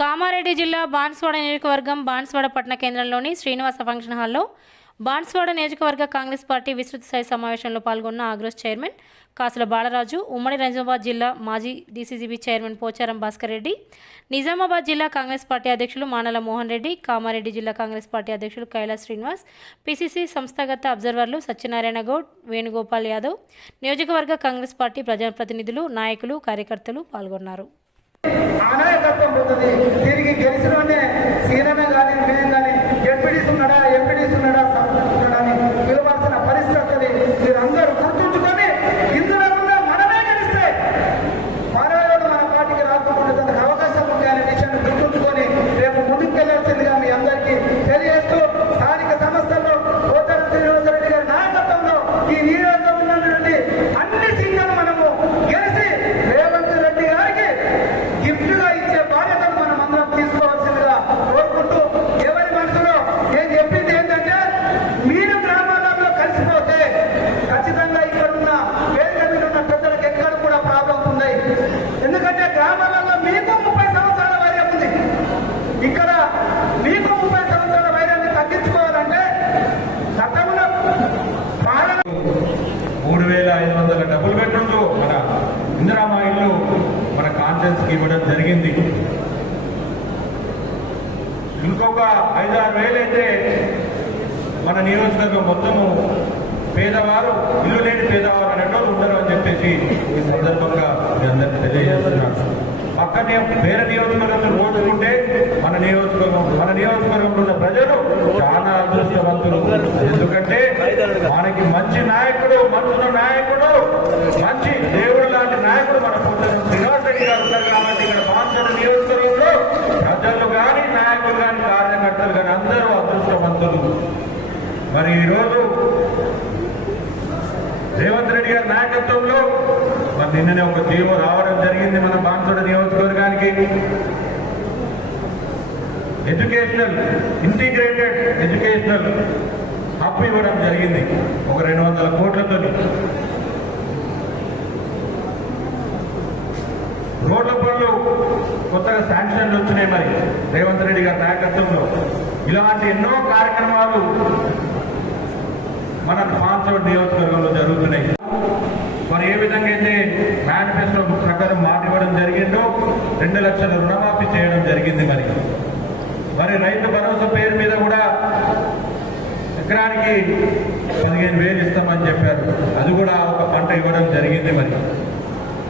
కామారెడ్డి జిల్లా బాన్స్వాడ నియోజకవర్గం బాన్స్వాడ పట్టణ కేంద్రంలోని శ్రీనివాస ఫంక్షన్ హాల్లో బాన్స్వాడ నియోజకవర్గ కాంగ్రెస్ పార్టీ విస్తృత స్థాయి సమావేశంలో పాల్గొన్న ఆగ్రోస్ చైర్మన్ కాసుల బాలరాజు ఉమ్మడి నిజామాబాద్ జిల్లా మాజీ డీసీజీబీ చైర్మన్ పోచారం భాస్కర్ రెడ్డి నిజామాబాద్ జిల్లా కాంగ్రెస్ పార్టీ అధ్యక్షులు మానల మోహన్ రెడ్డి కామారెడ్డి జిల్లా కాంగ్రెస్ పార్టీ అధ్యక్షులు కైలాస్ శ్రీనివాస్ పిసిసి సంస్థాగత అబ్జర్వర్లు సత్యనారాయణ గౌడ్ వేణుగోపాల్ యాదవ్ నియోజకవర్గ కాంగ్రెస్ పార్టీ ప్రజాప్రతినిధులు నాయకులు కార్యకర్తలు పాల్గొన్నారు. మూడు వేల ఐదు వందల డబుల్ బెడ్రూమ్లు మన ఇందిరామా ఇల్లు మన కాన్ఫరెన్స్కి ఇవ్వడం జరిగింది. ఇంకొక ఐదారు వేలైతే మన నియోజకవర్గం మొత్తము పేదవారు ఇల్లు లేని పేదవారు అనేటోళ్ళు ఉండరు అని చెప్పేసి ఈ సందర్భంగా మీ అందరికీ తెలియజేస్తున్నాను. పక్కనే వేరే నియోజకవర్గంలో రోడ్డుకుంటే మన నియోజకవర్గం మన నియోజకవర్గంలో ఉన్న ప్రజలు చాలా అదృష్టవంతులు. ఎందుకంటే మనకి మంచి నాయకుడు మనసున్న నాయకుడు మంచి దేవుడు లాంటి నాయకుడు మన పొద్దున శ్రీనివాస్ రెడ్డి గారు ఉన్నారు కాబట్టి ఇక్కడ మాంసల నియోజకవర్గంలో ప్రజలు కానీ నాయకులు కానీ కార్యకర్తలు కానీ అందరూ అదృష్టవంతులు. మరి ఈరోజు రేవంత్ రెడ్డి గారి నాయకత్వంలో మరి నిన్ననే ఒక టీము రావడం జరిగింది మన బాన్సోడ నియోజకవర్గానికి. ఎడ్యుకేషనల్ ఇంటిగ్రేటెడ్ ఎడ్యుకేషనల్ అప్పు ఇవ్వడం జరిగింది ఒక రెండు వందల కోట్లతో రోడ్ల పనులు కొత్తగా శాంక్షన్లు వచ్చినాయి మరి. రేవంత్ రెడ్డి గారి నాయకత్వంలో. ఇలాంటి ఎన్నో కార్యక్రమాలు మన పాన్సోడ్ నియోజకవర్గంలో జరుగుతున్నాయి. మేనిఫెస్టో ప్రకారం మాట ఇవ్వడం జరిగిందో రెండు లక్షల రుణమాఫీ చేయడం జరిగింది మరి. మరి రైతు భరోసా పేరు మీద కూడా ఎకరానికి పదిహేను వేలు ఇస్తామని చెప్పారు. అది కూడా ఒక పంట ఇవ్వడం జరిగింది మరి.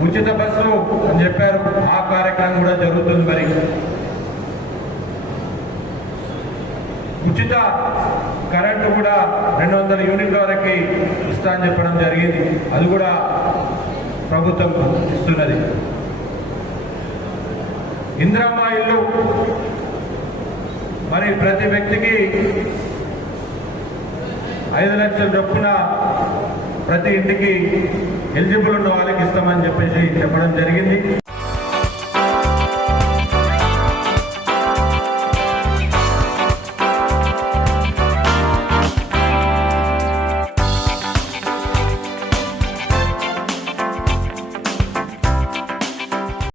ఉచిత బస్సు అని చెప్పారు. ఆ కార్యక్రమం కూడా జరుగుతుంది మరి. ఉచిత కరెంటు కూడా రెండు వందల యూనిట్ల వరకు ఇస్తా అని చెప్పడం జరిగింది. అది కూడా ప్రభుత్వం ఇస్తున్నది ఇందిరమ్మ ఇల్లు మరి ప్రతి వ్యక్తికి ఐదు లక్షల చొప్పున ప్రతి ఇంటికి ఎలిజిబుల్ ఉన్న వాళ్ళకి ఇస్తామని చెప్పేసి చెప్పడం జరిగింది.